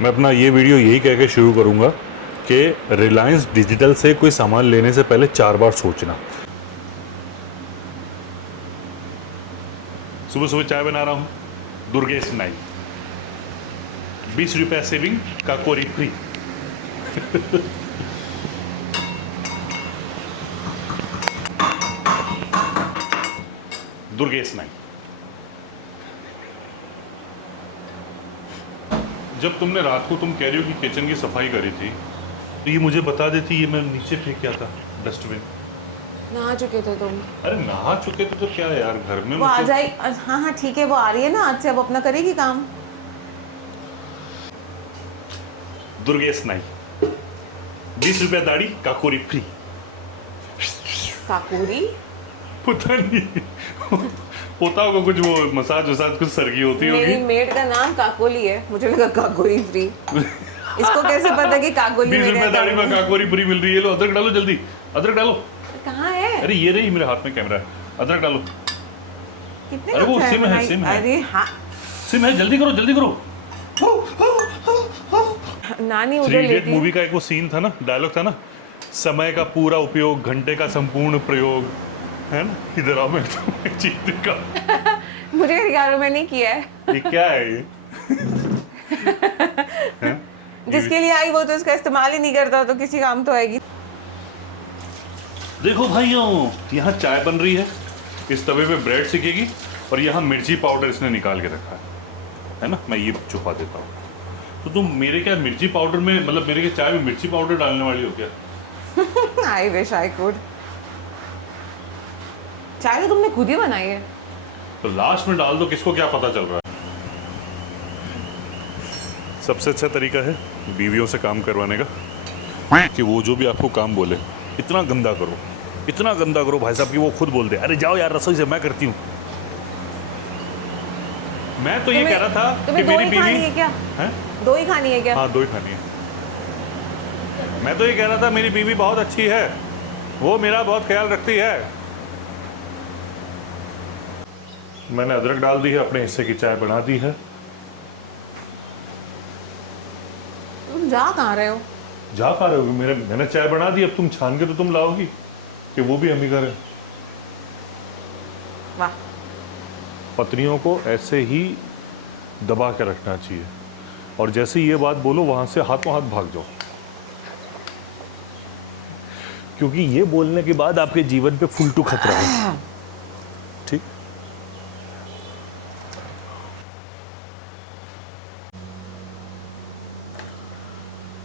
मैं अपना ये वीडियो यही कह के शुरू करूँगा कि रिलायंस डिजिटल से कोई सामान लेने से पहले 4 बार सोचना। सुबह सुबह चाय बना रहा हूँ, दुर्गेश नाई, 20 रुपये सेविंग का कोरी फ्री। दुर्गेश नाई। जब तुमने रात को तुम कह रही हो कि किचन की सफाई करी थी तो ये मुझे बता देती, ये मैं नीचे फेंक क्या था डस्टबिन। नहा चुके थे तुम? अरे नहा चुके थे तो क्या है यार, घर में वो आ जाए। हाँ हाँ ठीक है, वो आ रही है ना आज से, अब अपना करेगी काम। दुर्गेश नाई, 20 रुपया दाढ़ी काकोरी फ्री। काकोरी? पता नहीं होता होगा कुछ, वो मसाज वसाज कुछ सरगी होती होगी। मेरी मेड का नाम काकोली है, मुझे लगा काकोरी फ्री। इसको कैसे पता कि काकोली 20 रुपया दाढ़ी में काकोरी फ्री मिल रही है। लो अदरक डालो जल्दी, अदरक डालो। कहाँ है? अरे ये रही, मेरे हाथ में कैमरा है, अदरक डालो। कितने अरे वो का सिम है, सिम है। अरे हाँ सिम है, जल्दी करो जल्दी करो। नानी थ्री उधर इडियट लेती मूवी का एक वो सीन था ना, डायलॉग था ना, समय का पूरा उपयोग, घंटे का संपूर्ण प्रयोग, है ना। इधर आओ, मैं तुम्हें चीज दिखा। मुझे यार मैंने नहीं किया है। ये क्या है ये? जिसके लिए आई वो तो इसका इस्तेमाल ही नहीं करता, तो किसी काम तो आएगी। देखो भाइयों, यहाँ चाय बन रही है, इस तवे पे ब्रेड सिकेगी, और यहाँ मिर्ची पाउडर इसने निकाल के रखा है ना। मैं ये छुपा देता हूँ। तो तुम मेरे क्या मिर्ची पाउडर में, मतलब मेरे के चाय में मिर्ची पाउडर डालने वाली हो क्या? I wish I could. चाय तो तुमने खुद ही बनाई है। तो लास्ट में डाल दो, किसको क्या पता चल रहा है। सबसे अच्छा तरीका है बीवियों से काम करवाने का कि वो जो भी आपको काम बोले, इतना गंदा करो, इतना गंदा करो भाई साहब कि वो खुद बोल दे, अरे जाओ यार रसोई से, मैं करती हूँ। मैं तो ये कह रहा था कि मेरी बीवी है क्या? है? 2 ही खानी है क्या? हाँ 2 ही खानी है। मैं तो ये कह रहा था मेरी बीवी बहुत अच्छी है, वो मेरा बहुत ख्याल रखती है। मैंने अदरक डाल दी है, अपने हिस्से की चाय बना दी है। तुम जा कहाँ रहे हो? जा पा रहे हो? मैंने चाय बना दी, अब तुम छान के तो तुम लाओगी कि वो भी हम ही करें। वाह, पत्नियों को ऐसे ही दबा के रखना चाहिए, और जैसे ये बात बोलो वहां से हाथों हाथ भाग जाओ, क्योंकि ये बोलने के बाद आपके जीवन पे फुल टू खतरा है। ठीक।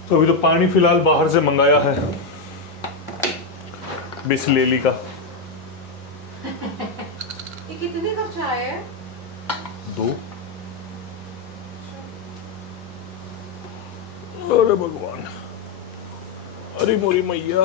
तो अभी तो पानी फिलहाल बाहर से मंगाया है, बिस्लेरी का। ये कितने कप चाय है? 2। अरे भगवान, अरे मोरी मैया।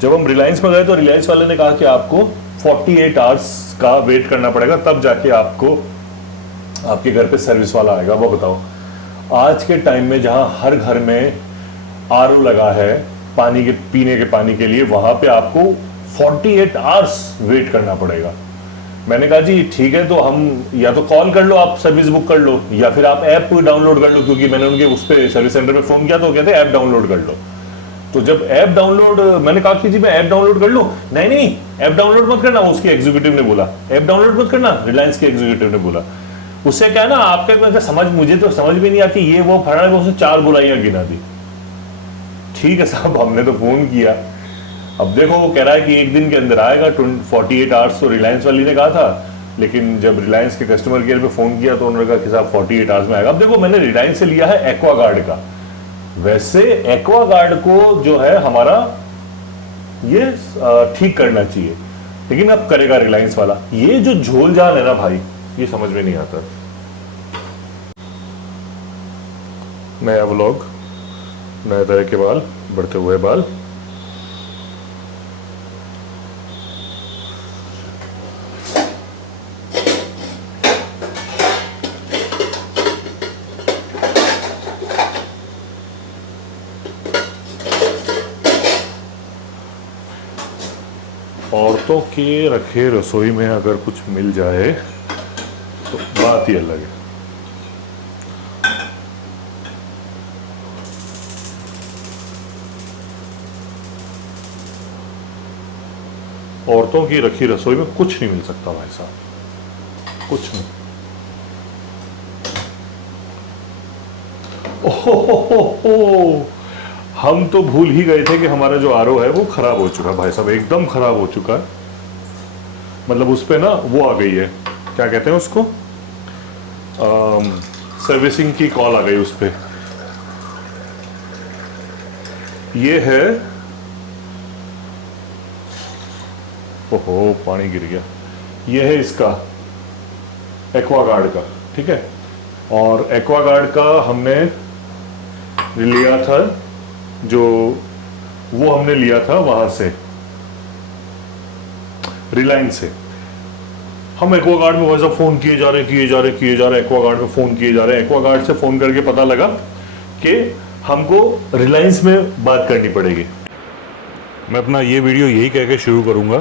जब हम रिलायंस में गए तो रिलायंस वाले ने कहा कि आपको 48 आवर्स का वेट करना पड़ेगा, तब जाके आपको आपके घर पे सर्विस वाला आएगा। वो बताओ, आज के टाइम में जहां हर घर में आरओ लगा है पानी के पीने के पानी के लिए, वहां पे आपको 48 आवर्स वेट करना पड़ेगा। मैंने कहा जी ठीक है, तो हम या तो कॉल कर लो, आप सर्विस बुक कर लो, या फिर आप ऐप डाउनलोड कर लो, क्योंकि मैंने उनके उस पर सर्विस सेंटर पे फोन किया तो कहते ऐप डाउनलोड कर लो। तो जब ऐप डाउनलोड, मैंने कहा कि जी मैं ऐप डाउनलोड कर लूं, नहीं नहीं ऐप डाउनलोड मत करना, उसके एग्जीक्यूटिव ने बोला ऐप डाउनलोड मत करना, रिलायंस के एग्जीक्यूटिव ने बोला। उससे क्या है ना, आपके समझ, मुझे तो समझ भी नहीं आती, ये वो फड़ा को उसने 4 बुराइयां गिना दी। ठीक है साहब, हमने तो फोन किया, अब देखो वो कह रहा है कि एक दिन के अंदर आएगा, 48 आवर्स तो रिलायंस वाली ने कहा था, लेकिन जब रिलायंस के कस्टमर केयर पे फोन किया तो उन्होंने कहा कि साहब 48 आवर्स में आएगा। अब देखो मैंने रिलायंस से लिया है एक्वागार्ड का, वैसे एक्वागार्ड को जो है हमारा ये ठीक करना चाहिए, लेकिन अब करेगा रिलायंस वाला। ये जो झोलझाल है ना भाई, ये समझ में नहीं आता। नया व्लॉग, नए तरह के बाल, बढ़ते हुए बाल। औरतों के रखे रसोई में अगर कुछ मिल जाए तो बात ही अलग है। औरतों की रखी रसोई में कुछ नहीं मिल सकता भाई साहब, कुछ नहीं। ओहो, हम तो भूल ही गए थे कि हमारा जो आरओ है वो खराब हो चुका है भाई साहब, एकदम खराब हो चुका है। मतलब उस पे ना वो आ गई है, क्या कहते हैं उसको, सर्विसिंग की कॉल आ गई उस पे। ये है, ओहो पानी गिर गया। ये है इसका एक्वागार्ड का, ठीक है। और एक्वागार्ड का हमने लिया था, जो वो हमने लिया था वहां से, रिलायंस से। हम एक्वागार्ड में वैसा फोन किए जा रहे एक्वागार्ड में फोन किए जा रहे हैं। एक्वागार्ड से फोन करके पता लगा कि हमको रिलायंस में बात करनी पड़ेगी। मैं अपना ये वीडियो यही कह के शुरू करूंगा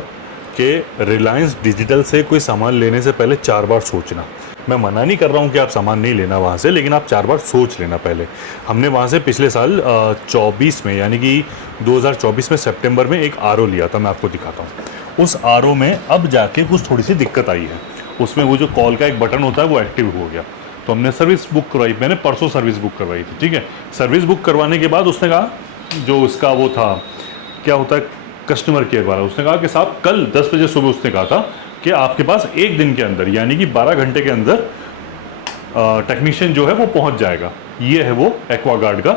कि रिलायंस डिजिटल से कोई सामान लेने से पहले 4 बार सोचना। मैं मना नहीं कर रहा हूँ कि आप सामान नहीं लेना वहाँ से, लेकिन आप 4 बार सोच लेना पहले। हमने वहाँ से पिछले साल 24 में, यानी कि 2024 में सितंबर में एक आरओ लिया था, मैं आपको दिखाता हूँ। उस आरओ में अब जाके कुछ थोड़ी सी दिक्कत आई है। उसमें वो जो कॉल का एक बटन होता है वो एक्टिव हो गया, तो हमने सर्विस बुक करवाई। मैंने परसों सर्विस बुक करवाई थी, ठीक है। सर्विस बुक करवाने के बाद उसने कहा, जो उसका वो था, क्या होता है कस्टमर केयर वाला, उसने कहा कि साहब कल 10 बजे सुबह उसने कहा था कि आपके पास 1 दिन के अंदर, यानी कि 12 घंटे के अंदर टेक्नीशियन जो है वो पहुंच जाएगा। ये है वो एक्वागार्ड का,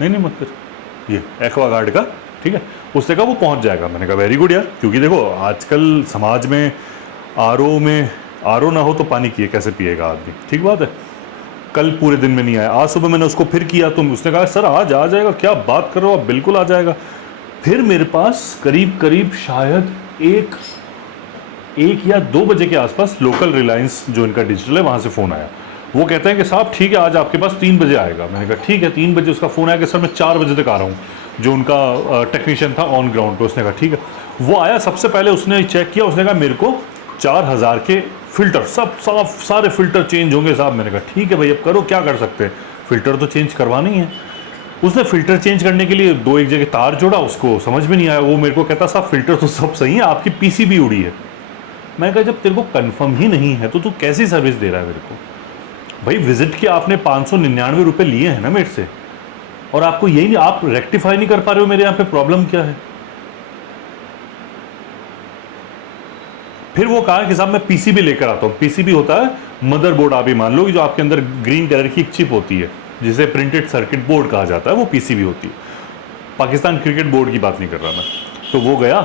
नहीं मत कर, ये एक्वागार्ड का, ठीक है। उसने कहा वो पहुंच जाएगा। मैंने कहा वेरी गुड यार, क्योंकि देखो आजकल समाज में आरओ ना हो तो पानी कैसे पिएगा आदमी, ठीक बात है। कल पूरे दिन में नहीं आया, आज सुबह मैंने उसको फिर किया तो उसने कहा सर आज आ जाएगा, क्या बात कर रहे हो आप, बिल्कुल आ जाएगा। फिर मेरे पास करीब शायद एक या 2 बजे के आसपास लोकल रिलायंस जो इनका डिजिटल है वहाँ से फ़ोन आया। वो कहते हैं कि साहब ठीक है आज आपके पास 3 बजे आएगा। मैंने कहा ठीक है। 3 बजे उसका फ़ोन आया कि सर मैं 4 बजे तक आ रहा हूँ। जो उनका टेक्नीशियन था ऑन ग्राउंड पे, उसने कहा ठीक है। वो आया, सबसे पहले उसने चेक किया, उसने कहा मेरे को 4000 के फिल्टर सब साफ, सारे फिल्टर चेंज होंगे साहब। मैंने कहा ठीक है भाई, अब करो क्या कर सकते हैं, फिल्टर तो चेंज करवानी है। उसने फिल्टर चेंज करने के लिए 2 एक जगह तार जोड़ा, उसको समझ में नहीं आया। वो मेरे को कहता साहब फिल्टर तो सब सही है, आपकी पीसीबी उड़ी है। मैं कहा जब तेरे को कंफर्म ही नहीं है तो तू कैसी सर्विस दे रहा है मेरे को। भाई विजिट के आपने 599 रुपये लिए हैं ना मेरे से, और आपको यही नहीं, आप रेक्टिफाई नहीं कर पा रहे हो मेरे यहाँ पे प्रॉब्लम क्या है। फिर वो कहा कि साहब मैं पीसीबी लेकर आता हूँ। पीसीबी होता है मदरबोर्ड, आप ही मान लो, जो आपके अंदर ग्रीन कलर की एक चिप होती है जिसे प्रिंटेड सर्किट बोर्ड कहा जाता है, वो पीसीबी होती है। पाकिस्तान क्रिकेट बोर्ड की बात नहीं कर रहा मैं। तो वो गया,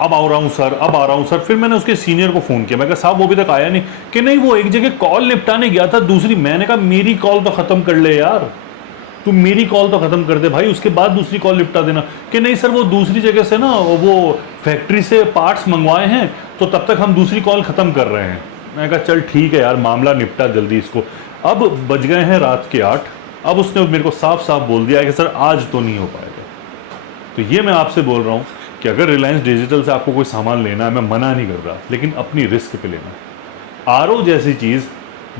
अब आ रहा हूँ सर, अब आ रहा हूँ सर। फिर मैंने उसके सीनियर को फ़ोन किया, मैं कहा साहब वो अभी तक आया नहीं। कि नहीं वो एक जगह कॉल निपटाने गया था दूसरी। मैंने कहा मेरी कॉल तो ख़त्म कर ले यार, तू मेरी कॉल तो ख़त्म कर दे भाई, उसके बाद दूसरी कॉल निपटा देना। कि नहीं सर वो दूसरी जगह से ना वो फैक्ट्री से पार्ट्स मंगवाए हैं, तो तब तक हम दूसरी कॉल ख़त्म कर रहे हैं। मैंने कहा चल ठीक है यार, मामला निपटा जल्दी इसको। अब बज गए हैं रात के 8। अब उसने मेरे को साफ साफ बोल दिया कि सर आज तो नहीं हो पाएगा। तो ये मैं आपसे बोल रहा हूँ कि अगर रिलायंस डिजिटल से आपको कोई सामान लेना है, मैं मना नहीं कर रहा, लेकिन अपनी रिस्क पे लेना। आरओ जैसी चीज़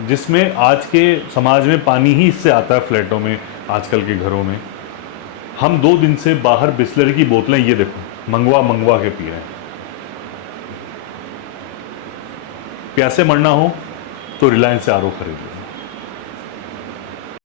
जिसमें आज के समाज में पानी ही इससे आता है, फ्लैटों में, आजकल के घरों में, हम 2 दिन से बाहर बिस्लरी की बोतलें ये देखो मंगवा के पी रहे हैं। प्यासे मरना हो तो रिलायंस से आरओ खरीद लो।